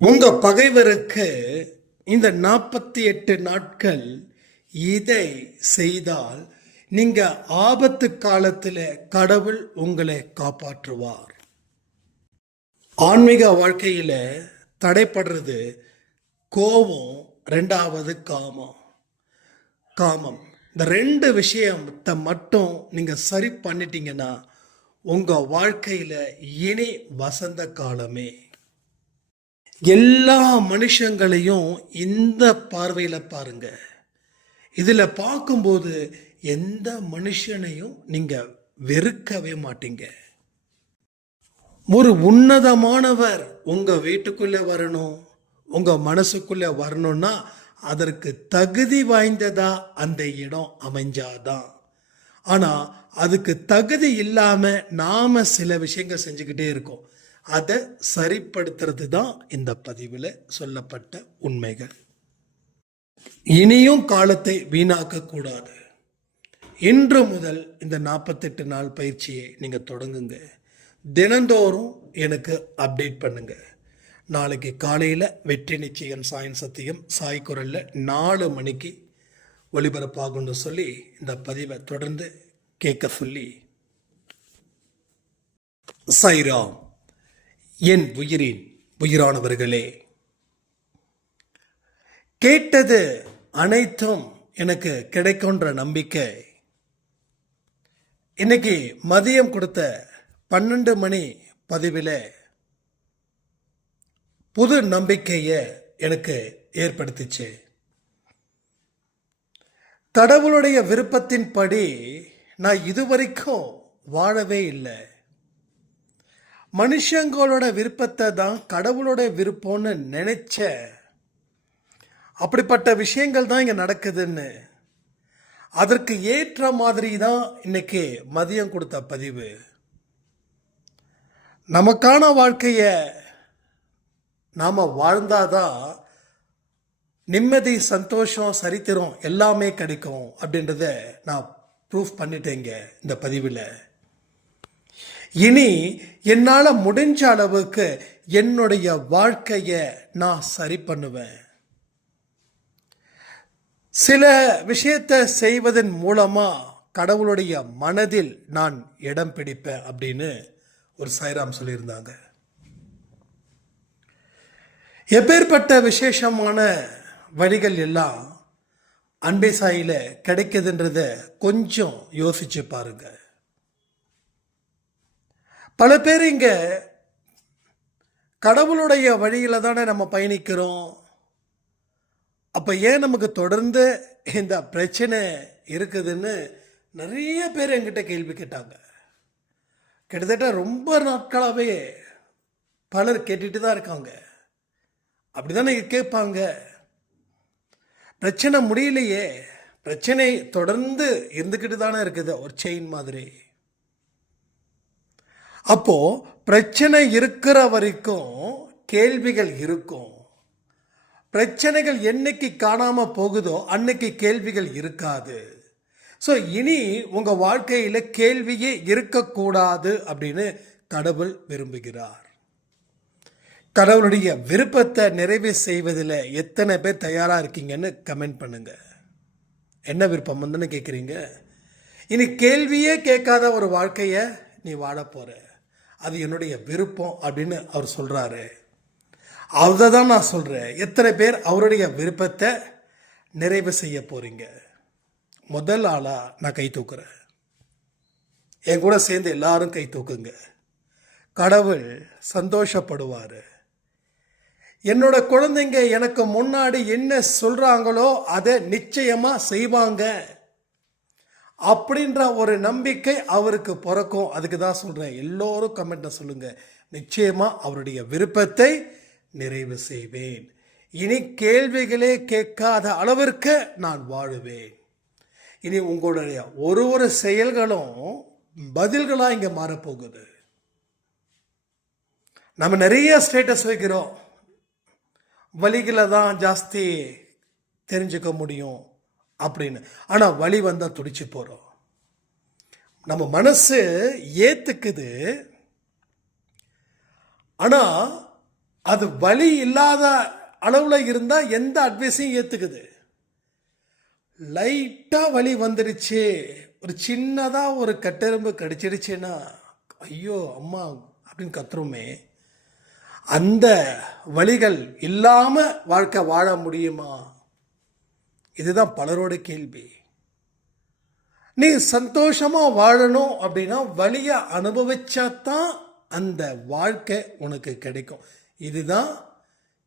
உங்க பகைவருக்கு இந்த 48 நாட்கள் இதை செய்தால் நீங்க ஆபத்து காலத்தில் கடவுள் உங்களை காப்பாற்றுவார். ஆன்மீக வாழ்க்கையில தடைப்படுறது கோபம், ரெண்டாவது காமம். இந்த ரெண்டு விஷயத்தை மட்டும் நீங்க சரி பண்ணிட்டீங்கன்னா உங்க வாழ்க்கையில இனி வசந்த காலமே. எல்லா மனுஷங்களையும் இந்த பார்வையில பாருங்க. இதுல பார்க்கும்போது எந்த மனுஷனையும் நீங்க வெறுக்கவே மாட்டீங்க. ஒரு உன்னதமானவர் உங்க வீட்டுக்குள்ள வரணும், உங்க மனசுக்குள்ள வரணும்னா அதற்கு தகுதி வாய்ந்ததா அந்த இடம் அமைஞ்சாதான். ஆனா அதுக்கு தகுதி இல்லாம நாம சில விஷயங்கள் செஞ்சுக்கிட்டே இருக்கோம். அதை சரிப்படுத்துறது தான் இந்த பதிவில் சொல்லப்பட்ட உண்மைகள். இனியும் காலத்தை வீணாக்க கூடாது. இன்று முதல் இந்த 48 நாள் பயிற்சியை நீங்க தொடங்குங்க. தினந்தோறும் எனக்கு அப்டேட் பண்ணுங்க. நாளைக்கு காலையில் வெற்றி நிச்சயம் சாயின் சத்தியம் சாய் குரல்ல 4 மணிக்கு ஒளிபரப்பாகும்னு சொல்லி இந்த பதிவை தொடர்ந்து கேட்க சொல்லி, சாய்ராம். என் உயிரின் உயிரானவர்களே, கேட்டது அனைத்தும் எனக்கு கிடைக்கும்ன்ற நம்பிக்கை இன்னைக்கு மதியம் கொடுத்த 12 மணி பதிவில் புது நம்பிக்கையை எனக்கு ஏற்படுத்திச்சு. கடவுளுடைய விருப்பத்தின்படி நான் இதுவரைக்கும் வாழவே இல்லை. மனுஷங்களோட விருப்பத்தை தான் கடவுளோட விருப்பம்னு நினைச்ச அப்படிப்பட்ட விஷயங்கள் தான் இங்க நடக்குதுன்னு அதற்கு ஏற்ற மாதிரி தான் இன்னைக்கு மதியம் கொடுத்த பதிவு. நமக்கான வாழ்க்கைய நாம வாழ்ந்தாதான் நிம்மதி, சந்தோஷம், சரித்திரம் எல்லாமே கிடைக்கும் அப்படின்றத நான் ப்ரூஃப் பண்ணிட்டேங்க இந்த பதிவில். இனி என்னால் முடிஞ்ச அளவுக்கு என்னுடைய வாழ்க்கையை நான் சரி பண்ணுவேன். சில விஷயத்தை செய்வதன் மூலமா கடவுளுடைய மனதில் நான் இடம் பிடிப்பேன் அப்படின்னு ஒரு சாய்ராம் சொல்லியிருந்தாங்க. எப்பேற்பட்ட விசேஷமான வழிகள் எல்லாம் அன்பே சாயில கிடைக்குதுன்றத கொஞ்சம் யோசிச்சு பாருங்க. பல பேர் இங்க கடவுளுடைய வழியில தானே நம்ம பயணிக்கிறோம். அப்ப ஏன் நமக்கு தொடர்ந்து இந்த பிரச்சனை இருக்குதுன்னு நிறைய பேர் என்கிட்ட கேள்வி கேட்டாங்க. கிட்டத்தட்ட ரொம்ப நாட்களாகவே பலர் கேட்டுட்டு தான் இருக்காங்க. அப்படிதானே கேட்பாங்க. பிரச்சனை முடியலையே, பிரச்சனை தொடர்ந்து இருந்துக்கிட்டு தானே இருக்குது, ஒரு செயின் மாதிரி. அப்போ பிரச்சனை இருக்கிற வரைக்கும் கேள்விகள் இருக்கும். பிரச்சனைகள் என்னைக்கு காணாம போகுதோ அன்னைக்கு கேள்விகள் இருக்காது. ஸோ இனி உங்க வாழ்க்கையில கேள்வியே இருக்கக்கூடாது அப்படின்னு கடவுள் விரும்புகிறார். கடவுளுடைய விருப்பத்தை நிறைவு செய்வதில் எத்தனை பேர் தயாரா இருக்கீங்கன்னு கமெண்ட் பண்ணுங்க. என்ன விருப்பம் வந்து கேட்குறீங்க? இனி கேள்வியே கேட்காத ஒரு வாழ்க்கைய நீ வாழ போற, அது என்னுடைய விருப்பம் அப்படின்னு அவர் சொல்றாரு. அதை தான் நான் சொல்றேன். எத்தனை பேர் அவருடைய விருப்பத்தை நிறைவு செய்ய போறீங்க? முதல் ஆளா நான் கை தூக்குறேன். என் கூட சேர்ந்து எல்லாரும் கை தூக்குங்க. கடவுள் சந்தோஷப்படுவாரு. என்னோட குழந்தைங்க எனக்கு முன்னாடி என்ன சொல்றாங்களோ அதை நிச்சயமா செய்வாங்க அப்படின்ற ஒரு நம்பிக்கை அவருக்கு பிறக்கும். அதுக்கு தான் சொல்றேன். எல்லோரும் கமெண்ட்ல சொல்லுங்க, நிச்சயமா அவருடைய விருப்பத்தை நிறைவு செய்வேன். இனி கேள்விகளே கேட்காத அளவிற்கு நான் வாழுவேன். இனி உங்களுடைய ஒரு செயல்களும் பதில்களா இங்க மாறப்போகுது. நம்ம நிறைய ஸ்டேட்டஸ் வைக்கிறோம், வழிகளை தான் ஜாஸ்தி தெரிஞ்சுக்க முடியும் அப்படின்னு. ஆனா வழி வந்தா துடிச்சு போறோம். நம்ம மனசு ஏத்துக்குது, ஆனா அது வலி இல்லாத அளவில் இருந்தால் எந்த அட்வைஸையும் ஏற்றுக்குது. லைட்டாக வலி வந்துடுச்சு, ஒரு சின்னதாக ஒரு கட்டெரும்பு கடிச்சிடுச்சுன்னா ஐயோ அம்மா அப்படின்னு கத்துறோமே, அந்த வலிகள் இல்லாமல் வாழ்க்கை வாழ முடியுமா? இதுதான் பலரோட கேள்வி. நீ சந்தோஷமாக வாழணும் அப்படின்னா வலியை அனுபவிச்சாதான் அந்த வாழ்க்கை உனக்கு கிடைக்கும். இதுதான்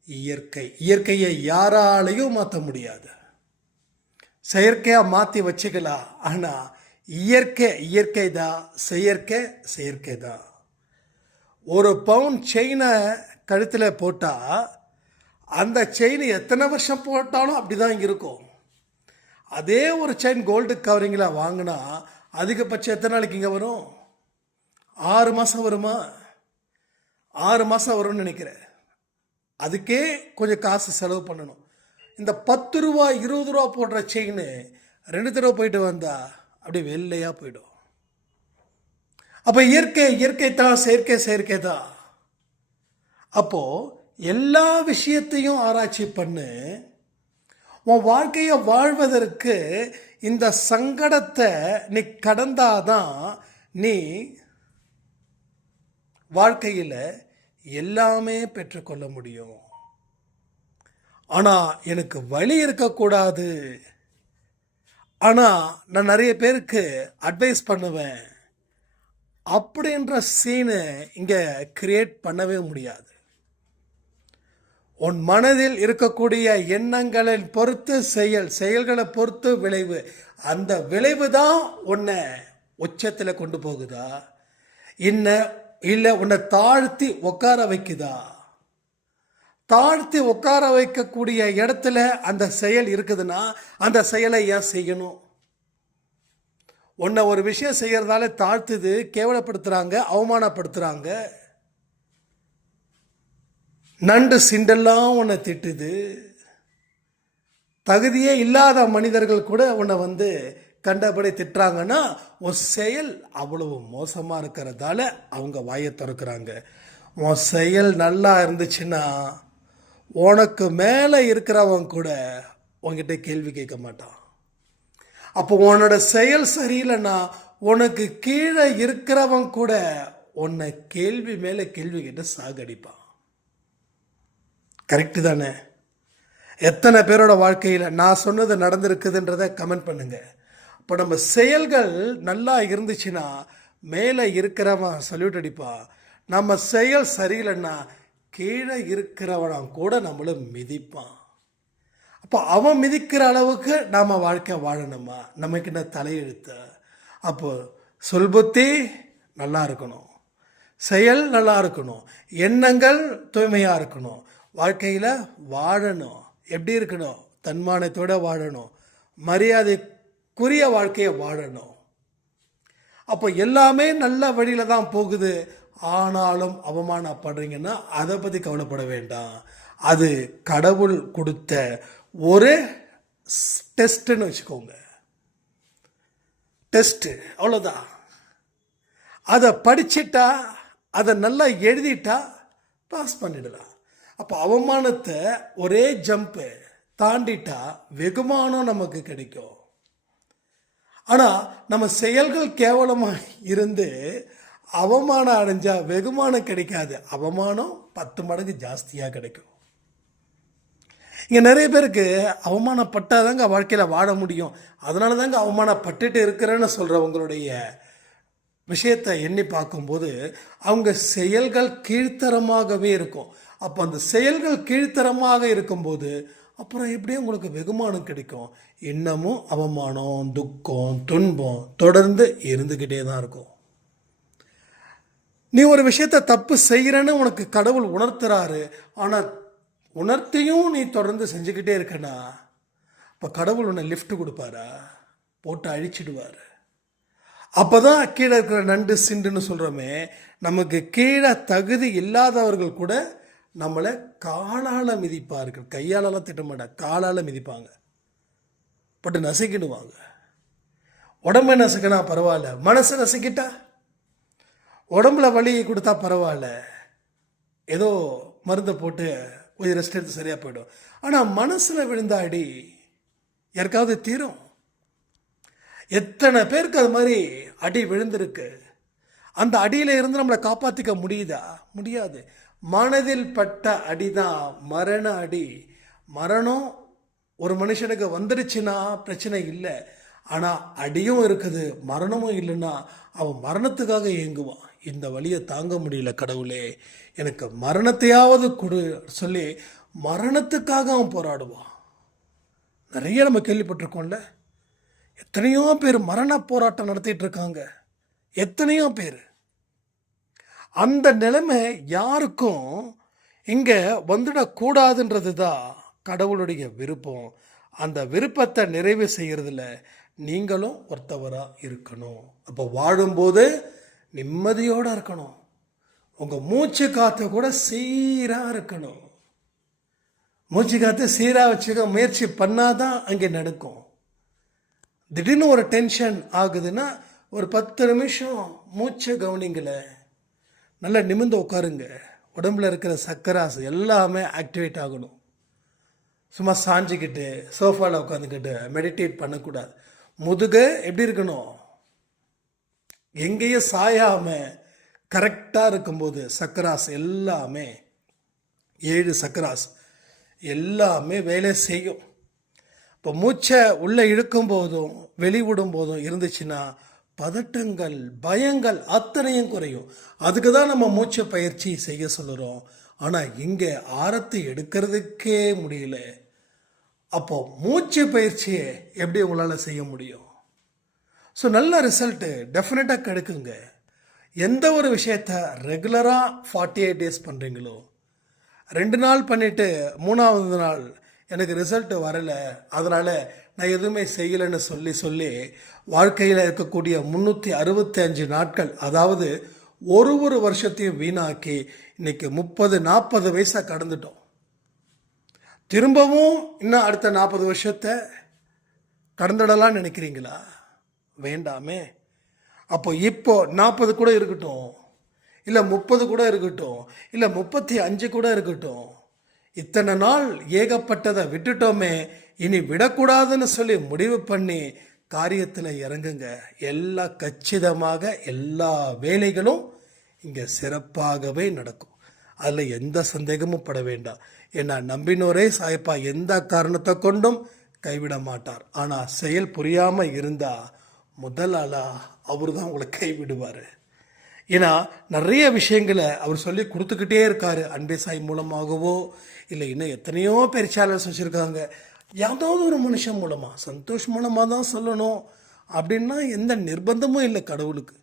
இயற்கை. இயற்கையை யாராலையும் மாற்ற முடியாது. செயற்கையாக மாற்றி வச்சுக்கலாம், ஆனால் இயற்கை இயற்கை தான், செயற்கை செயற்கை தான். ஒரு பவுன் செயினை கழுத்தில் போட்டால் அந்த செயின் எத்தனை வருஷம் போட்டாலும் அப்படி தான் இருக்கும். அதே ஒரு செயின் கோல்டு கவரிங்கில் வாங்கினா அதிகபட்சம் எத்தனை நாளைக்கு இங்கே வரும்? 6 மாதம் வருமா? 6 மாதம் வரும்னு நினைக்கிறேன். அதுக்கே கொஞ்சம் காசு செலவு பண்ணணும். இந்த 10 ரூபா 20 ரூபா போடுற செயின் 2 தடவை போயிட்டு வந்தா அப்படியே வெள்ளையாக போயிடும். அப்போ இயற்கை இயற்கை தான், செயற்கை செயற்கை தான். அப்போது எல்லா விஷயத்தையும் ஆராய்ச்சி பண்ணு. உன் வாழ்க்கையை வாழ்வதற்கு இந்த சங்கடத்தை நீ கடந்தாதான் நீ வாழ்க்கையில் எல்லாமே பெற்றுக்கொள்ள முடியும். ஆனால் எனக்கு வலி இருக்கக்கூடாது, ஆனால் நான் நிறைய பேருக்கு அட்வைஸ் பண்ணுவேன் அப்படின்ற சீனை இங்கே கிரியேட் பண்ணவே முடியாது. உன் மனதில் இருக்கக்கூடிய எண்ணங்களை பொறுத்து செயல்களை பொறுத்து விளைவு. அந்த விளைவு தான் உன்னை உச்சத்தில் கொண்டு போகுதா, இல்லை உன்னை தாழ்த்தி உட்கார வைக்குதா? தாழ்த்தி உட்கார வைக்கக்கூடிய இடத்துல அந்த செயல் இருக்குதுன்னா அந்த செயலை ஏன் செய்யணும்? உன்னை ஒரு விஷயம் செய்யறதால தாழ்த்துது, கேவலப்படுத்துறாங்க, அவமானப்படுத்துறாங்க. நண்டு சிண்டெல்லாம் உன்னை திட்டுது. தகுதியே இல்லாத மனிதர்கள் கூட உன்னை கண்டபடி திட்டுறாங்கன்னா உன் செயல் அவ்வளவு மோசமாக இருக்கிறதால அவங்க வாயை திறக்கிறாங்க. உன் செயல் நல்லா இருந்துச்சுன்னா உனக்கு மேலே இருக்கிறவன் கூட உன்கிட்ட கேள்வி கேட்க மாட்டான். அப்போ உன்னோட செயல் சரியில்லைன்னா உனக்கு கீழே இருக்கிறவன் கூட உன்னை கேள்வி மேலே கேள்வி கேட்டு சாகடிப்பான். கரெக்டு தானே? எத்தனை பேரோட வாழ்க்கையில் நான் சொன்னது நடந்திருக்குதுன்றதை கமெண்ட் பண்ணுங்க. இப்போ நம்ம செயல்கள் நல்லா இருந்துச்சுன்னா மேலே இருக்கிறவன் சல்யூட் அடிப்பான். நம்ம செயல் சரியில்லைன்னா கீழே இருக்கிறவன் கூட நம்மளை மிதிப்பான். அப்போ அவன் மிதிக்கிற அளவுக்கு நாம் வாழ்க்கை வாழணுமா? நமக்கு என்ன தலையெழுத்து? அப்போ சொல் புத்தி நல்லா இருக்கணும், செயல் நல்லா இருக்கணும், எண்ணங்கள் தூய்மையாக இருக்கணும், வாழ்க்கையில் வாழணும். எப்படி இருக்கணும்? தன்மானத்தோடு வாழணும், மரியாதைக்குரிய வாழ்க்கையை வாழணும். அப்போ எல்லாமே நல்ல வழியில் தான் போகுது. ஆனாலும் அவமானப்படுறீங்கன்னா அதை பற்றி கவலைப்பட வேண்டாம். அது கடவுள் கொடுத்த ஒரு டெஸ்ட்டுன்னு வச்சுக்கோங்க. டெஸ்ட்டு, அவ்வளோதான். அதை படிச்சிட்டா, அதை நல்லா எழுதிட்டா பாஸ் பண்ணிடலாம். அப்போ அவமானத்தை ஒரே ஜம்ப்பு தாண்டிட்டா வெகுமானம் நமக்கு கிடைக்கும். ஆனால் நம்ம செயல்கள் கேவலமாக இருந்து அவமானம் அடைஞ்சா வெகுமானம் கிடைக்காது, அவமானம் 10 மடங்கு ஜாஸ்தியாக கிடைக்கும். இங்கே நிறைய பேருக்கு அவமானப்பட்டால் தாங்க வாழ்க்கையில் வாழ முடியும், அதனால தாங்க அவமானப்பட்டுட்டு இருக்கிறேன்னு சொல்கிறவங்களுடைய விஷயத்தை எண்ணி பார்க்கும்போது அவங்க செயல்கள் கீழ்த்தரமாகவே இருக்கும். அப்போ அந்த செயல்கள் கீழ்த்தரமாக இருக்கும்போது அப்புறம் எப்படியும் உங்களுக்கு வெகுமானம் கிடைக்கும்? இன்னமும் அவமானம், துக்கம், துன்பம் தொடர்ந்து இருந்துக்கிட்டே தான் இருக்கும். நீ ஒரு விஷயத்தை தப்பு செய்கிறேன்னு உனக்கு கடவுள் உணர்த்துறாரு, ஆனால் உணர்த்தியும் நீ தொடர்ந்து செஞ்சுக்கிட்டே இருக்கனா இப்போ கடவுள் உன்னை லிஃப்ட் கொடுப்பாரா? போட்டு அழிச்சிடுவார். அப்போ தான் கீழே இருக்கிற நண்டு சிண்டுன்னு சொல்கிறோமே, நமக்கு கீழே தகுதி இல்லாதவர்கள் கூட நம்மளை காலால் மிதிப்பார்கள். கையாலலாம் திட்டமாட்டாங்க, காலால் மிதிப்பாங்க, பட்டு நசுக்கிடுவாங்க. உடம்பை நசுக்கினா பரவாயில்ல, மனசை நசுக்கிட்டா, உடம்புல வலி கொடுத்தா பரவாயில்ல, ஏதோ மருந்தை போட்டு கொஞ்சம் ரெஸ்ட் எடுத்து சரியாக போயிடும். ஆனால் மனசில் விழுந்த அடி யாருக்காவது தீரும்? எத்தனை பேருக்கு அது மாதிரி அடி விழுந்திருக்கு. அந்த அடியில் இருந்து நம்மளை காப்பாற்றிக்க முடியுதா? முடியாது. மனதில் பட்ட அடி தான் மரண அடி. மரணம் ஒரு மனுஷனுக்கு வந்துடுச்சுன்னா பிரச்சனை இல்லை. ஆனால் அடியும் இருக்குது, மரணமும் இல்லைன்னா அவன் மரணத்துக்காக ஏங்குவான். இந்த வழியை தாங்க முடியல கடவுளே, எனக்கு மரணத்தையாவது கொடு சொல்லி மரணத்துக்காக அவன் போராடுவான். நிறைய நம்ம கேள்விப்பட்டிருக்கோம்ல. எத்தனையோ பேர் மரண போராட்டம் நடத்திட்டு இருக்காங்க. எத்தனையோ பேர். அந்த நிலைமை யாருக்கும் இங்கே வந்துடக்கூடாதுன்றது தான் கடவுளுடைய விருப்பம். அந்த விருப்பத்தை நிறைவு செய்கிறதுல நீங்களும் ஒருத்தவராக இருக்கணும். அப்போ வாழும்போது நிம்மதியோடு இருக்கணும். உங்கள் மூச்சு காற்று கூட சீராக இருக்கணும். மூச்சு காற்று சீராக வச்சுக்க முயற்சி பண்ணாதான் அங்கே நடக்கும். திடீர்னு ஒரு டென்ஷன் ஆகுதுன்னா ஒரு 10 நிமிஷம் மூச்சை கவனிங்களே. நல்லா நிமிர்ந்து உட்காருங்க. உடம்புல இருக்கிற சக்கராசு எல்லாமே ஆக்டிவேட் ஆகணும். சும்மா சாஞ்சிக்கிட்டு சோஃபாவில் உட்காந்துக்கிட்டு மெடிடேட் பண்ணக்கூடாது. முதுகை எப்படி இருக்கணும்? எங்கேயும் சாயாமல் கரெக்டாக இருக்கும்போது சக்கராஸ் எல்லாமே 7 சக்கராஸ் எல்லாமே வேலை செய்யும். இப்போ மூச்சை உள்ளே இழுக்கும் போதும் வெளிவிடும் போதும் இருந்துச்சுன்னா பதட்டங்கள் பயங்கள் அத்தனையும் குறையும். அதுக்கு தான் நம்ம மூச்சை பயிற்சி செய்ய சொல்லுறோம். ஆனால் இங்கே ஆரத்தை எடுக்கிறதுக்கே முடியல. அப்போ மூச்சு பயிற்சியை எப்படி உங்களால் செய்ய முடியும்? ஸோ நல்ல ரிசல்ட்டு டெஃபினட்டாக கிடைக்குங்க. எந்த ஒரு விஷயத்த ரெகுலராக 48 டேஸ் பண்ணுறீங்களோ, 2 நாள் பண்ணிவிட்டு 3ஆவது நாள் எனக்கு ரிசல்ட்டு வரலை, அதனால் நான் எதுவுமே செய்யலைன்னு சொல்லி வாழ்க்கையில் இருக்கக்கூடிய 365 நாட்கள், அதாவது ஒரு வருஷத்தையும் வீணாக்கி இன்னைக்கு 30-40 வயசாக கடந்துட்டோம். திரும்பவும் இன்னும் அடுத்த 40 வருஷத்தை கடந்துடலாம்னு நினைக்கிறீங்களா? வேண்டாமே. அப்போ இப்போ 40 கூட இருக்கட்டும், இல்லை 30 கூட இருக்கட்டும், இல்லை 35 கூட இருக்கட்டும். இத்தனை நாள் ஏகப்பட்டதை விட்டுட்டோமே, இனி விடக்கூடாதுன்னு சொல்லி முடிவு பண்ணி காரியத்தில் இறங்குங்க. எல்லா கச்சிதமாக எல்லா வேலைகளும் இங்கே சிறப்பாகவே நடக்கும். அதில் எந்த சந்தேகமும் பட வேண்டாம். ஏன்னா நம்பினோரே சாயப்பா எந்த காரணத்தை கொண்டும் கைவிட மாட்டார். ஆனால் செயல் புரியாமல் இருந்தால் முதல் ஆளாக அவர் தான் உங்களை கைவிடுவார். ஏன்னா நிறைய விஷயங்களை அவர் சொல்லி கொடுத்துக்கிட்டே இருக்கார். அன்பே சாய் மூலமாகவோ இல்லை இன்னும் எத்தனையோ பேர் சேனல்ஸ் வச்சுருக்காங்க. யாராவது ஒரு மனுஷன் மூலமாக சந்தோஷ் மூலமாக தான் சொல்லணும் அப்படின்னா எந்த நிர்பந்தமும் இல்லை கடவுளுக்கு.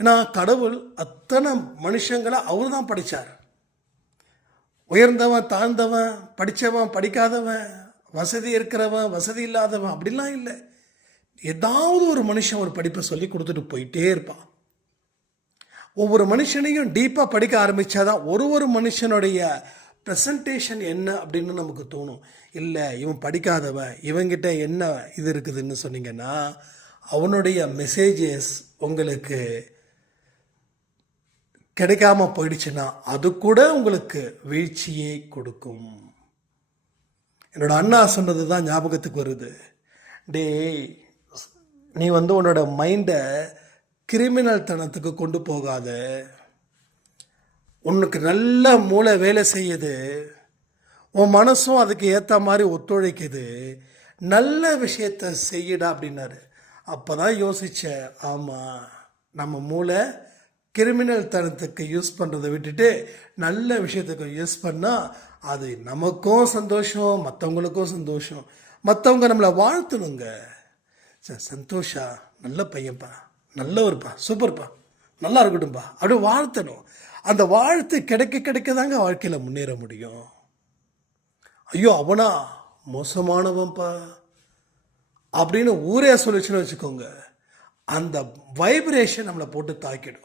ஏன்னா கடவுள் அத்தனை மனுஷங்களை அவர் தான் படைத்தார். உயர்ந்தவன் தாழ்ந்தவன், படித்தவன் படிக்காதவன், வசதி இருக்கிறவன் வசதி இல்லாதவன் அப்படிலாம் இல்லை. ஏதாவது ஒரு மனுஷன் ஒரு படிப்பை சொல்லி கொடுத்துட்டு போயிட்டே இருப்பான். ஒவ்வொரு மனுஷனையும் டீப்பாக படிக்க ஆரம்பித்தாதான் ஒரு மனுஷனுடைய ப்ரெசன்டேஷன் என்ன அப்படின்னு நமக்கு தோணும். இல்லை இவன் படிக்காதவன், இவங்கிட்ட என்ன இது இருக்குதுன்னு சொன்னீங்கன்னா அவனுடைய மெசேஜஸ் உங்களுக்கு கிடைக்காம போயிடுச்சுன்னா அது கூட உங்களுக்கு வீழ்ச்சியை கொடுக்கும். என்னோட அண்ணா சொன்னது தான் ஞாபகத்துக்கு வருது. நீ உன்னோட மைண்டை கிரிமினல் தனத்துக்கு கொண்டு போகாத. உனக்கு நல்ல மூளை வேலை செய்யுது, உன் மனசும் அதுக்கு ஏற்ற மாதிரி ஒத்துழைக்குது, நல்ல விஷயத்த செய்யடா அப்படின்னாரு. அப்போ தான் யோசித்தேன், ஆமாம் நம்ம மூளை கிரிமினல் தனத்துக்கு யூஸ் பண்ணுறதை விட்டுட்டு நல்ல விஷயத்துக்கு யூஸ் பண்ணால் அது நமக்கும் சந்தோஷம், மற்றவங்களுக்கும் சந்தோஷம். மற்றவங்க நம்மளை வாழ்த்தணுங்க. சார் சந்தோஷா நல்ல பையன்ப்பா, நல்லவர்ப்பா, சூப்பர்ப்பா, நல்லா இருக்கட்டும்பா அப்படி வாழ்த்தணும். அந்த வாழ்த்து கிடைக்க தாங்க வாழ்க்கையில் முன்னேற முடியும். ஐயோ அவனா மோசமானவன்ப்பா அப்படின்னு ஊரே சொல்லிச்சுன்னு வச்சுக்கோங்க, அந்த வைப்ரேஷன் நம்மளை போட்டு தாக்கிடும்.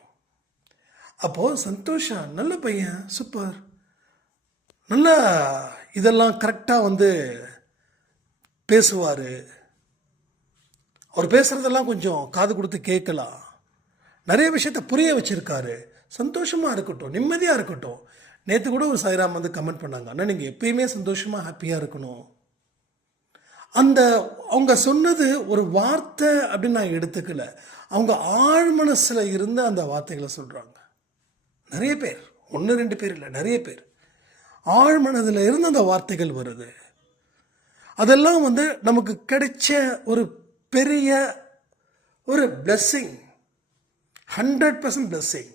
அப்போது சந்தோஷா நல்ல பையன், சூப்பர், நல்லா இதெல்லாம் கரெக்டாக பேசுவார், அவர் பேசுகிறதெல்லாம் கொஞ்சம் காது கொடுத்து கேட்கலாம், நிறைய விஷயத்த புரிய வச்சுருக்காரு, சந்தோஷமாக இருக்கட்டும், நிம்மதியாக இருக்கட்டும். நேற்று கூட ஒரு சாய்ராம் வந்து கமெண்ட் பண்ணாங்க, அண்ணா நீங்கள் எப்பயுமே சந்தோஷமாக ஹாப்பியாக இருக்கணும். அந்த அவங்க சொன்னது ஒரு வார்த்தை அப்படின்னு நான் எடுத்துக்கல, அவங்க ஆழ் மனசில் இருந்து அந்த வார்த்தைகளை சொல்கிறாங்க. நிறைய பேர், ஒன்று ரெண்டு பேர் இல்லை, நிறைய பேர் ஆழ் மனதில் இருந்து அந்த வார்த்தைகள் வருது. அதெல்லாம் வந்து நமக்கு கிடைச்ச ஒரு பெரிய ஒரு பிளெஸ்ஸிங், 100% பிளெஸ்ஸிங்.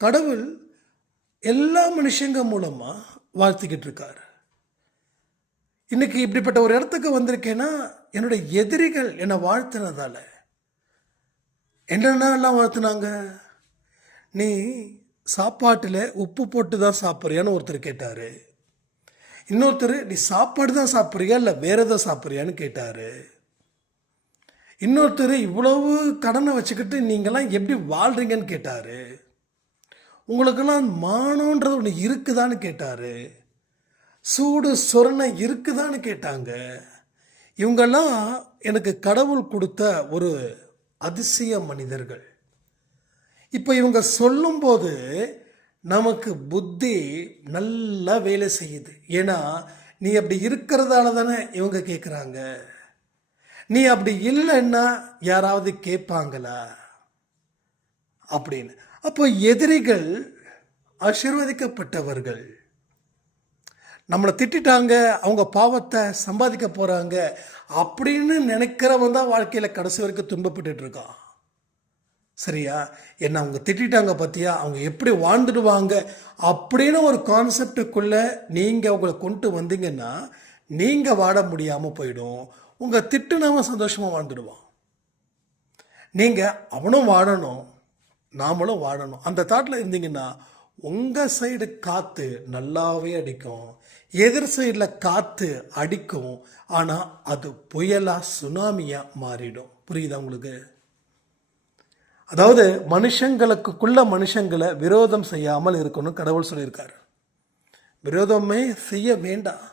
கடவுள் எல்லா மனுஷங்க மூலமாக வாழ்த்திக்கிட்டு இருக்காரு. இன்னைக்கு இப்படிப்பட்ட ஒரு இடத்துக்கு வந்திருக்கேன்னா என்னுடைய எதிரிகள் என்னை வாழ்த்தினதால. என்னென்னலாம் வாழ்த்தினாங்க? நீ சாப்பாட்டில் உப்பு போட்டு தான் சாப்பிட்றியான்னு ஒருத்தர் கேட்டார். இன்னொருத்தர் நீ சாப்பாடு தான் சாப்பிட்றியா இல்லை வேற எதாவது சாப்பிட்றியான்னு கேட்டார். இன்னொருத்தர் இவ்வளவு கடனை வச்சுக்கிட்டு நீங்களாம் எப்படி வாழ்கிறீங்கன்னு கேட்டார். உங்களுக்கெல்லாம் மானன்றது ஒன்று இருக்குதான்னு கேட்டார். சூடு சொரணை இருக்குதான்னு கேட்டாங்க. இவங்கெல்லாம் எனக்கு கடவுள் கொடுத்த ஒரு அதிசய மனிதர்கள். இப்போ இவங்க சொல்லும்போது நமக்கு புத்தி நல்லா வேலை செய்யுது. ஏன்னா நீ அப்படி இருக்கிறதால தானே இவங்க கேட்குறாங்க. நீ அப்படி இல்லைன்னா யாராவது கேட்பாங்களா அப்படின்னு. அப்போ எதிரிகள் ஆசீர்வதிக்கப்பட்டவர்கள். நம்மளை திட்டாங்க, அவங்க பாவத்தை சம்பாதிக்க போகிறாங்க அப்படின்னு நினைக்கிறவன் தான் வாழ்க்கையில் கடைசி வரைக்கும் துன்பப்பட்டு இருக்கான். சரியா? என்ன அவங்க திட்டாங்க பார்த்தியா, அவங்க எப்படி வாழ்ந்துடுவாங்க அப்படின்னு ஒரு கான்செப்டுக்குள்ளே நீங்கள் அவங்களை கொண்டு வந்தீங்கன்னா நீங்கள் வாழ முடியாமல் போயிடும். உங்கள் திட்டுனவன் சந்தோஷமாக வாழ்ந்துடுவான். நீங்கள் அவனும் வாழணும், நாமளும் வாழணும் அந்த தாட்டில் இருந்தீங்கன்னா உங்கள் சைடு காற்று நல்லாவே அடிக்கும், எதிர் சைடில் காற்று அடிக்கும். ஆனால் அது புயலாக சுனாமியாக மாறிடும். புரியுதா உங்களுக்கு? அதாவது மனுஷங்களுக்குள்ள மனுஷங்களை விரோதம் செய்யாமல் இருக்கணும் கடவுள் சொல்லியிருக்காரு. விரோதமே செய்ய வேண்டாம்,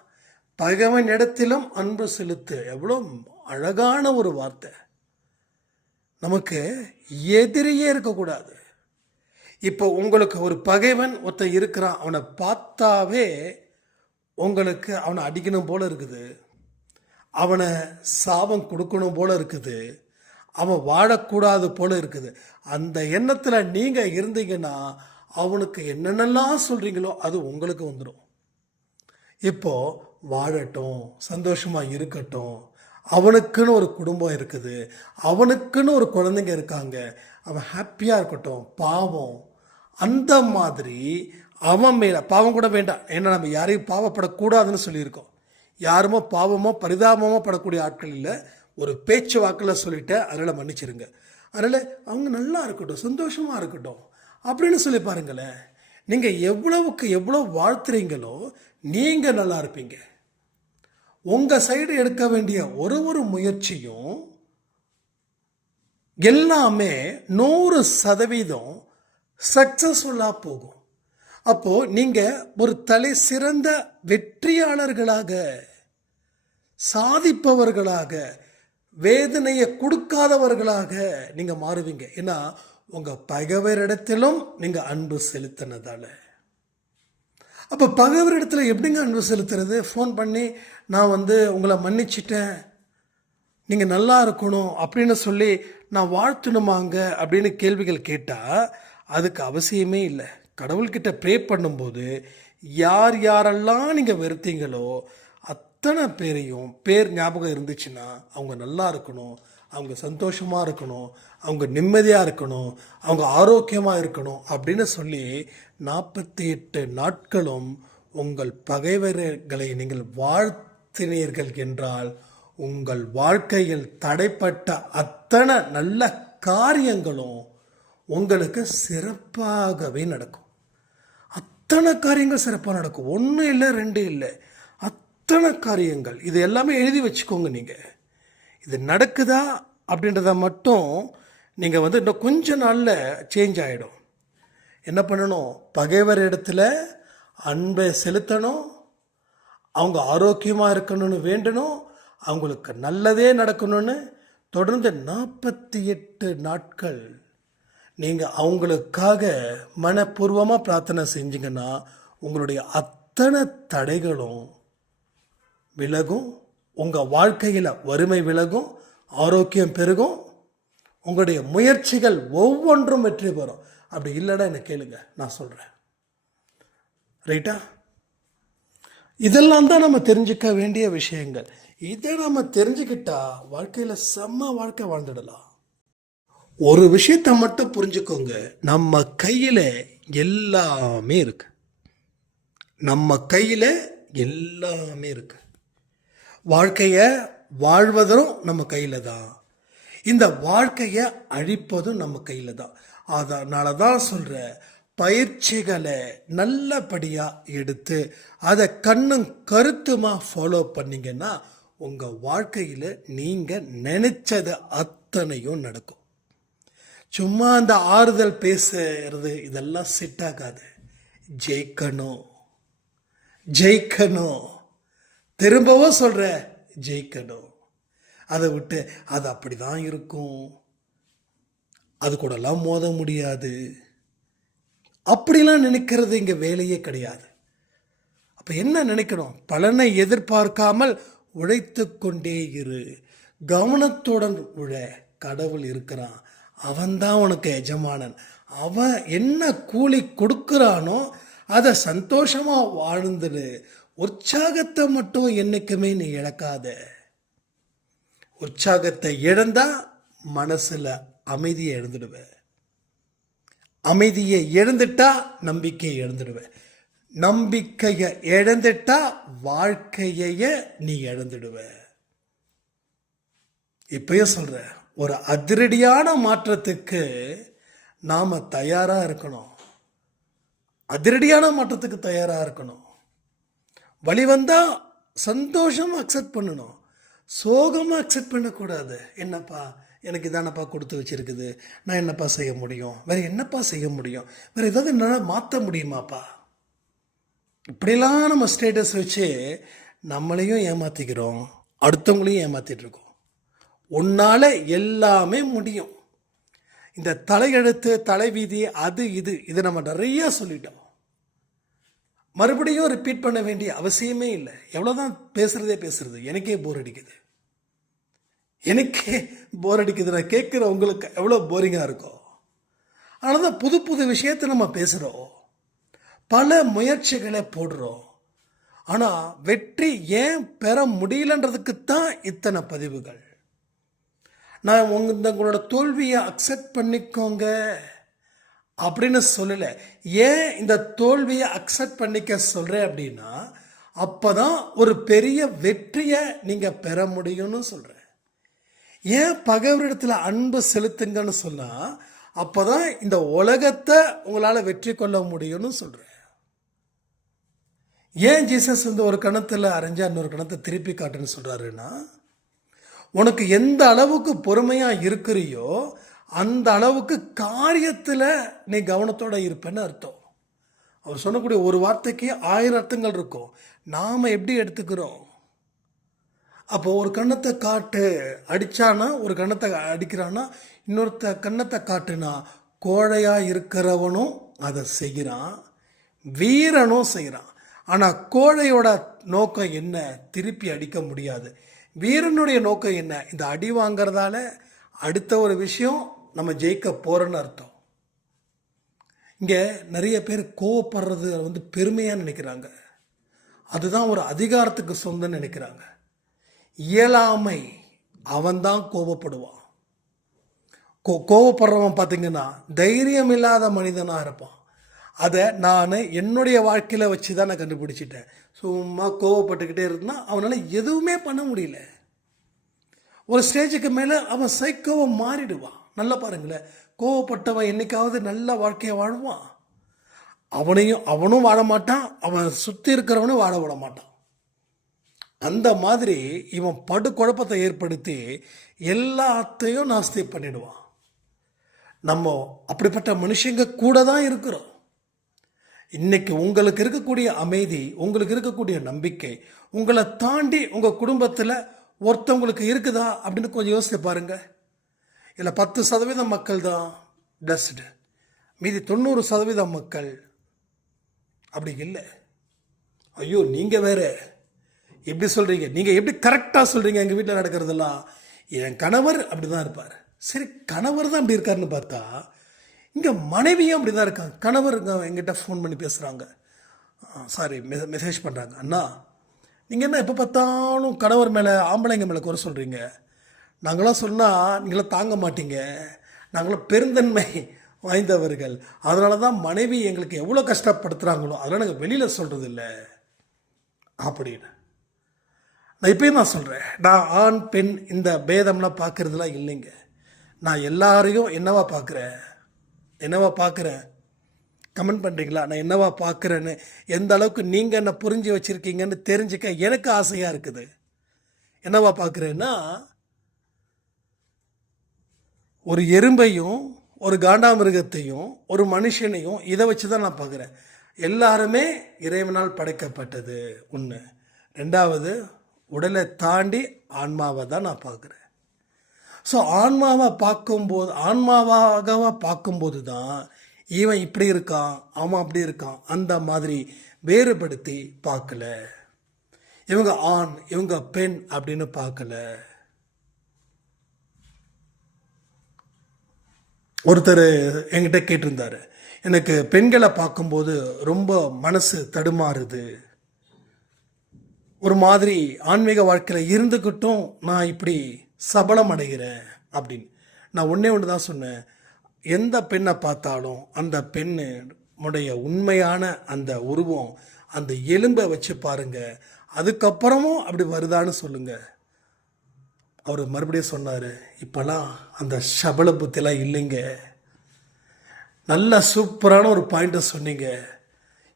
பகைவன் இடத்திலும் அன்பு செலுத்து. எவ்வளோ அழகான ஒரு வார்த்தை. நமக்கு எதிரியே இருக்கக்கூடாது. இப்போ உங்களுக்கு ஒரு பகைவன் ஒருத்தன் இருக்கிறான், அவனை பார்த்தாவே உங்களுக்கு அவனை அடிக்கணும் போல இருக்குது, அவனை சாபம் கொடுக்கணும் போல இருக்குது, அவன் வாழக்கூடாது போல இருக்குது. அந்த எண்ணத்தில் நீங்கள் இருந்தீங்கன்னா அவனுக்கு என்னென்னலாம் சொல்கிறீங்களோ அது உங்களுக்கு வந்துடும். இப்போ வாழட்டும், சந்தோஷமாக இருக்கட்டும், அவனுக்குன்னு ஒரு குடும்பம் இருக்குது, அவனுக்குன்னு ஒரு குழந்தைங்க இருக்காங்க, அவன் ஹாப்பியாக இருக்கட்டும். பாவம் அந்த மாதிரி அவன் மேலே பாவம் கூட வேண்டாம். ஏன்னா நம்ம யாரையும் பாவப்படக்கூடாதுன்னு சொல்லியிருக்கோம். யாருமோ பாவமோ பரிதாபமோ படக்கூடிய ஆட்கள் இல்லை. ஒரு பேச்சு வாக்கில் சொல்லிட்டேன், அதனால் மன்னிச்சிருங்க. அதனால் அவங்க நல்லா இருக்கட்டும், சந்தோஷமாக இருக்கட்டும் அப்படின்னு சொல்லி பாருங்களேன். நீங்கள் எவ்வளவுக்கு எவ்வளோ வாழ்த்துறீங்களோ நீங்கள் நல்லா இருப்பீங்க. உங்கள் சைடு எடுக்க வேண்டிய ஒரு முயற்சியும் எல்லாமே 100% சக்ஸஸ்ஃபுல்லாக போகும். அப்போது நீங்கள் ஒரு தலை சிறந்த வெற்றியாளர்களாக, சாதிப்பவர்களாக, வேதனையை கொடுக்காதவர்களாக நீங்கள் மாறுவீங்க. ஏன்னா உங்கள் பகைவரிடத்திலும் நீங்கள் அன்பு செலுத்தினதால. அப்போ பகைவரிடத்தில் எப்படிங்க அன்பு செலுத்துறது? ஃபோன் பண்ணி நான் உங்களை மன்னிச்சிட்டேன், நீங்கள் நல்லா இருக்கணும் அப்படின்னு சொல்லி நான் வாழ்த்தணுமாங்க அப்படின்னு கேள்விகள் கேட்டால் அதுக்கு அவசியமே இல்லை. கடவுள்கிட்ட ப்ரே பண்ணும்போது யார் யாரெல்லாம் நீங்கள் வெறுத்தீங்களோ அத்தனை பேரையும் பேர் ஞாபகம் இருந்துச்சுன்னா அவங்க நல்லா இருக்கணும், அவங்க சந்தோஷமாக இருக்கணும், அவங்க நிம்மதியாக இருக்கணும், அவங்க ஆரோக்கியமாக இருக்கணும் அப்படின்னு சொல்லி 48 நாட்களும் உங்கள் பகைவர்களை நீங்கள் வாழ்த்தினீர்கள் என்றால் உங்கள் வாழ்க்கையில் தடைப்பட்ட அத்தனை நல்ல காரியங்களும் உங்களுக்கு சிறப்பாகவே நடக்கும். அத்தனை காரியங்கள் சிறப்பாக நடக்கும். 1 இல்லை 2 இல்லை, அத்தனை காரியங்கள். இது எல்லாமே எழுதி வச்சுக்கோங்க. நீங்கள் இது நடக்குதா அப்படின்றத மட்டும் நீங்கள் இன்னும் கொஞ்ச நாளில் சேஞ்ச் ஆகிடும். என்ன பண்ணணும்? பகைவர் இடத்துல அன்பை செலுத்தணும், அவங்க ஆரோக்கியமாக இருக்கணும்னு வேண்டணும், அவங்களுக்கு நல்லதே நடக்கணும்னு தொடர்ந்து 48 நாட்கள் நீங்கள் அவங்களுக்காக மனப்பூர்வமாக பிரார்த்தனை செஞ்சீங்கன்னா உங்களுடைய அத்தனை தடைகளும் விலகும். உங்கள் வாழ்க்கையில் வறுமை விலகும், ஆரோக்கியம் பெருகும், உங்களுடைய முயற்சிகள் ஒவ்வொன்றும் வெற்றி பெறும். அப்படி இல்லைன்னா என்ன கேளுங்க, நான் சொல்கிறேன். ரைட்டா? இதெல்லாம் தான் நம்ம தெரிஞ்சுக்க வேண்டிய விஷயங்கள். இதை நம்ம தெரிஞ்சுக்கிட்டா வாழ்க்கையில் செம்ம வாழ்க்கை வாழ்ந்துடலாம். ஒரு விஷயத்தை மட்டும் புரிஞ்சுக்கோங்க, நம்ம கையில் எல்லாமே இருக்கு. நம்ம கையில் எல்லாமே இருக்கு. வாழ்க்கையை வாழ்வதும் நம்ம கையில் தான், இந்த வாழ்க்கையை அழிப்பதும் நம்ம கையில் தான். அதனால தான் சொல்கிறேன், பயிற்சிகளை நல்லபடியாக எடுத்து அதை கண்ணும் கருத்துமா ஃபாலோ பண்ணிங்கன்னா உங்கள் வாழ்க்கையில் நீங்கள் நினைச்சது அத்தனையும் நடக்கும். சும்மா அந்த ஆறுதல் பேசுறது இதெல்லாம் செட் ஆகாது. ஜெயிக்கணும், ஜெயிக்கணும், திரும்பவும் சொல்கிற ஜெயிக்கணும். அதை விட்டு அது அப்படி தான் இருக்கும், அது கூடலாம் மோத முடியாது, அப்படிலாம் நினைக்கிறது இங்கே வேலையே கிடையாது. அப்போ என்ன நினைக்கணும்? பலனை எதிர்பார்க்காமல் உழைத்து கொண்டே இரு, கவனத்துடன் உழ. கடவுள் இருக்கிறான், அவன்தான் உனக்கு எஜமானன். அவன் என்ன கூலி கொடுக்குறானோ அதை சந்தோஷமாக வாழ்ந்துடு. உற்சாகத்தை மட்டும் என்னைக்குமே நீ இழக்காத. உற்சாகத்தை இழந்தா மனசுல அமைதியை இழந்துடுவேன், அமைதியை இழந்துட்டா நம்பிக்கையை இழந்துடுவேன், நம்பிக்கையை இழந்துட்டா வாழ்க்கைய நீ இழந்துடுவ. இப்பயும் சொல்ற, ஒரு அதிரடியான மாற்றத்துக்கு நாம தயாரா இருக்கணும். அதிரடியான மாற்றத்துக்கு தயாரா இருக்கணும். வழி வந்தா சந்தோஷமா அக்செப்ட் பண்ணணும், சோகமா அக்செப்ட் பண்ணக்கூடாது. என்னப்பா எனக்கு இதானப்பா கொடுத்து வச்சிருக்குது, நான் என்னப்பா செய்ய முடியும், வேற என்னப்பா செய்ய முடியும், வேற ஏதாவது என்னால் மாற்ற முடியுமாப்பா? இப்படிலாம் நம்ம ஸ்டேட்டஸ் வச்சு நம்மளையும் ஏமாத்திக்கிறோம், அடுத்தவங்களையும் ஏமாத்திட்டு இருக்கோம். உன்னால எல்லாமே முடியும். இந்த தலையெழுத்து, தலைவீதி, அது இது நம்ம நிறைய சொல்லிட்டோம். மறுபடியும் ரிப்பீட் பண்ண வேண்டிய அவசியமே இல்லை. எவ்வளோதான் பேசுறது, எனக்கே போர் அடிக்குது, எனக்கே போர் அடிக்குது. நான் கேட்குற உங்களுக்கு எவ்வளோ போரிங்காக இருக்கும். ஆனால் தான் புது புது விஷயத்தை நம்ம பேசுகிறோம், பல முயற்சிகளை போடுறோம். ஆனால் வெற்றி ஏன் பெற முடியலன்றதுக்கு தான் இத்தனை பதிவுகள். நான் உங்களோட தோல்வியை அக்செப்ட் பண்ணிக்கோங்க அப்படின்னு சொல்லலை. ஏன் இந்த தோல்வியை அக்செப்ட் பண்ணிக்க சொல்கிறேன் அப்படின்னா, அப்போ தான் ஒரு பெரிய வெற்றியை நீங்கள் பெற முடியும்னு சொல்கிறேன். ஏன் பகைவரிடத்தில் அன்பு செலுத்துங்கன்னு சொன்னால், அப்போ தான் இந்த உலகத்தை உங்களால் வெற்றி கொள்ள முடியும்னு சொல்கிறேன். ஏன் ஜீசஸ் ஒரு கணத்தில் அரைஞ்சா இன்னொரு கணத்தை திருப்பி காட்டுன்னு சொல்கிறாருன்னா, உனக்கு எந்த அளவுக்கு பொறுமையாக இருக்கிறியோ அந்த அளவுக்கு காரியத்தில் நீ கவனத்தோடு இருப்பேன்னு அர்த்தம். அவர் சொல்லக்கூடிய ஒரு வார்த்தைக்கு 1000 அர்த்தங்கள் இருக்கும். நாம் எப்படி எடுத்துக்கிறோம்? அப்போ ஒரு கண்ணத்தை காட்டு அடித்தானா, ஒரு கண்ணத்தை அடிக்கிறான்னா, இன்னொருத்த கண்ணத்தை காட்டுனா, கோழையாக இருக்கிறவனும் அதை செய்கிறான், வீரனும் செய்கிறான். ஆனால் கோழையோட நோக்கம் என்ன? திருப்பி அடிக்க முடியாது. வீரனுடைய நோக்கம் என்ன? இந்த அடி வாங்கிறதால அடுத்த ஒரு விஷயம் நம்ம ஜெயிக்க போகிறோன்னு அர்த்தம். இங்கே நிறைய பேர் கோவப்படுறது பெருமையாக நினைக்கிறாங்க, அதுதான் ஒரு அதிகாரத்துக்கு சொந்தம்னு நினைக்கிறாங்க. இயலாமை, அவன்தான் கோபப்படுவான். கோவப்படுறவன் பார்த்தீங்கன்னா தைரியம் இல்லாத மனிதனாக இருப்பான். அதை நான் என்னுடைய வாழ்க்கையில் வச்சு தான் நான் கண்டுபிடிச்சிட்டேன். சும்மா கோவப்பட்டுக்கிட்டே இருந்தால் அவனால் எதுவுமே பண்ண முடியல. ஒரு ஸ்டேஜுக்கு மேலே அவன் சைக்கோவை மாறிடுவான். நல்லா பாருங்களேன், கோவப்பட்டவன் என்னைக்காவது நல்ல வாழ்க்கையை வாழ்வான்? அவனும் வாழ மாட்டான், அவன் சுற்றி இருக்கிறவனும் வாழ விட மாட்டான். அந்த மாதிரி இவன் படு குழப்பத்தை ஏற்படுத்தி எல்லாத்தையும் நாஸ்தி பண்ணிடுவான். நம்ம அப்படிப்பட்ட மனுஷங்க கூட தான் இருக்கிறோம். இன்னைக்கு உங்களுக்கு இருக்கக்கூடிய அமைதி, உங்களுக்கு இருக்கக்கூடிய நம்பிக்கை, உங்களை தாண்டி உங்கள் குடும்பத்தில் ஒருத்தவங்களுக்கு இருக்குதா அப்படின்னு கொஞ்சம் யோசித்து பாருங்க. இல்லை 10% மக்கள் தான் பிளஸ்டு, மீதி 90% மக்கள் அப்படி இல்லை. ஐயோ நீங்கள் வேற எப்படி சொல்கிறீங்க, நீங்கள் எப்படி கரெக்டாக சொல்கிறீங்க, எங்கள் வீட்டில் நடக்கிறதெல்லாம் என் கணவர் அப்படி தான் இருப்பார். சரி, கணவர் தான் அப்படி இருக்காருன்னு பார்த்தா இங்கே மனைவியும் அப்படி தான் இருக்காங்க. கணவர் எங்கிட்ட ஃபோன் பண்ணி பேசுகிறாங்க, சாரி மெசேஜ் பண்ணுறாங்க, அண்ணா நீங்கள் என்ன எப்போ பார்த்தாலும் கணவர் மேலே ஆம்பளைங்க மேலே குறை சொல்கிறீங்க, நாங்களாம் சொன்னால் நீங்களாம் தாங்க மாட்டீங்க, நாங்களாம் பெருந்தன்மை வாய்ந்தவர்கள், அதனால தான் மனைவி எங்களுக்கு எவ்வளோ கஷ்டப்படுத்துகிறாங்களோ அதெல்லாம் நாங்கள் வெளியில் சொல்கிறது இல்லை அப்படின்னு. நான் இப்பயும் நான் சொல்கிறேன், நான் ஆண் பெண் இந்த பேதம்லாம் பார்க்குறதுலாம் இல்லைங்க. நான் எல்லாரையும் என்னவா பார்க்குறேன் கமெண்ட் பண்ணுறீங்களா? நான் என்னவா பார்க்குறேன்னு எந்த அளவுக்கு நீங்கள் என்ன புரிஞ்சு வச்சுருக்கீங்கன்னு தெரிஞ்சுக்க எனக்கு ஆசையாக இருக்குது. என்னவா பார்க்குறேன்னா, ஒரு எறும்பையும் ஒரு காண்டாமிருகத்தையும் ஒரு மனுஷனையும் இதை வச்சு தான் நான் பார்க்குறேன். எல்லாருமே இறைவனால் படைக்கப்பட்டது ஒன்று. ரெண்டாவது, உடலை தாண்டி ஆன்மாவை தான் நான் பார்க்குறேன். ஸோ ஆன்மாவாக பார்க்கும்போது தான் இவன் இப்படி இருக்கான், அவன் அப்படி இருக்கான், அந்த மாதிரி வேறுபடுத்தி பார்க்கல. இவங்க ஆண், இவங்க பெண் அப்படின்னு பார்க்கல. ஒருத்தர் என்கிட்ட கேட்டிருந்தாரு, எனக்கு பெண்களை பார்க்கும்போது ரொம்ப மனசு தடுமாறுது, ஒரு மாதிரி ஆன்மீக வாழ்க்கையில் இருந்துக்கிட்டும் நான் இப்படி சபலம் அடைகிறேன் அப்படின்னு. நான் ஒன்றே ஒன்று தான் சொன்னேன், எந்த பெண்ணை பார்த்தாலும் அந்த பெண்ணுடைய உண்மையான அந்த உருவம், அந்த எலும்பை வச்சு பாருங்க, அதுக்கப்புறமும் அப்படி வருதான்னு சொல்லுங்க. அவர் மறுபடியும் சொன்னார், இப்போல்லாம் அந்த சபல புத்திலாம் இல்லைங்க. நல்ல சூப்பரான ஒரு பாயிண்ட்டை சொன்னீங்க.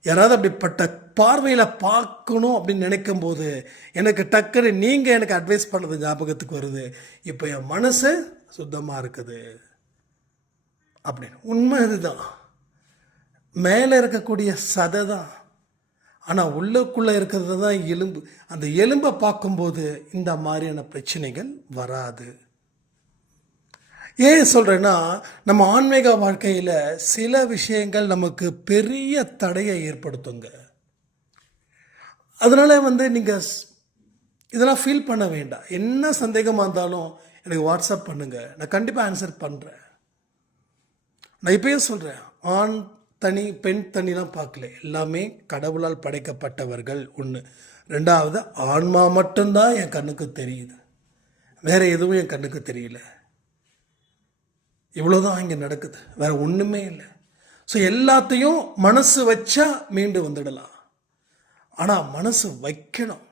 யாராவது அப்படிப்பட்ட பார்வையில் பார்க்கணும் அப்படின்னு நினைக்கும் போது எனக்கு டக்குன்னு நீங்கள் எனக்கு அட்வைஸ் பண்ணது ஞாபகத்துக்கு வருது. இப்போ என் மனசு சுத்தமாக இருக்குது அப்படின்னு. உண்மை இதுதான். மேலே இருக்கக்கூடிய சதை தான், ஆனால் உள்ளுக்குள்ளே இருக்கிறது தான் எலும்பு. அந்த எலும்பை பார்க்கும்போது இந்த மாதிரியான பிரச்சனைகள் வராது. ஏன் சொல்கிறேன்னா, நம்ம ஆன்மீக வாழ்க்கையில் சில விஷயங்கள் நமக்கு பெரிய தடையை ஏற்படுத்துங்க. அதனால் நீங்கள் இதெல்லாம் ஃபீல் பண்ண வேண்டாம். என்ன சந்தேகமாக இருந்தாலும் எனக்கு வாட்ஸ்அப் பண்ணுங்கள், நான் கண்டிப்பாக ஆன்சர் பண்ணுறேன். நான் இப்போயும் சொல்கிறேன், ஆண் தனி பெண் தனிலாம் பார்க்கல, எல்லாமே கடவுளால் படைக்கப்பட்டவர்கள் ஒன்று. ரெண்டாவது, ஆன்மா மட்டும்தான் என் கண்ணுக்கு தெரியுது, வேறு எதுவும் என் கண்ணுக்கு தெரியல. இவ்வளோதான் இங்கே நடக்குது, வேறு ஒன்றுமே இல்லை. ஸோ எல்லாத்தையும் மனசு வச்சா மீண்டு வந்துடலாம். ஆனால் மனசு வைக்கணும்.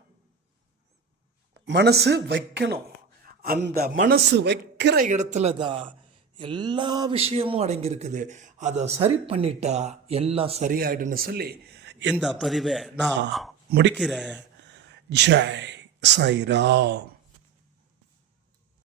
அந்த மனசு வைக்கிற இடத்துல தான் எல்லா விஷயமும் அடங்கியிருக்குது. அதை சரி பண்ணிட்டா எல்லாம் சரியாயிடுன்னு சொல்லி இந்த பதிவை நான் முடிக்கிறேன். ஜெய் சாய்ராம்.